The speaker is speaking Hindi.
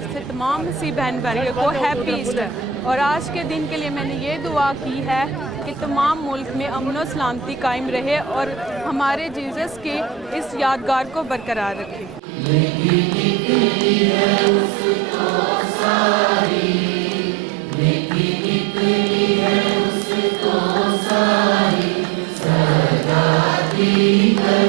तरफ से तमाम मसीह बहन भाइयों को हैप्पी ईस्टर। और आज के दिन के लिए मैंने ये दुआ की है कि तमाम मुल्क में अमन व सलामती कायम रहे और हमारे जीसस के इस यादगार को बरकरार रखे। है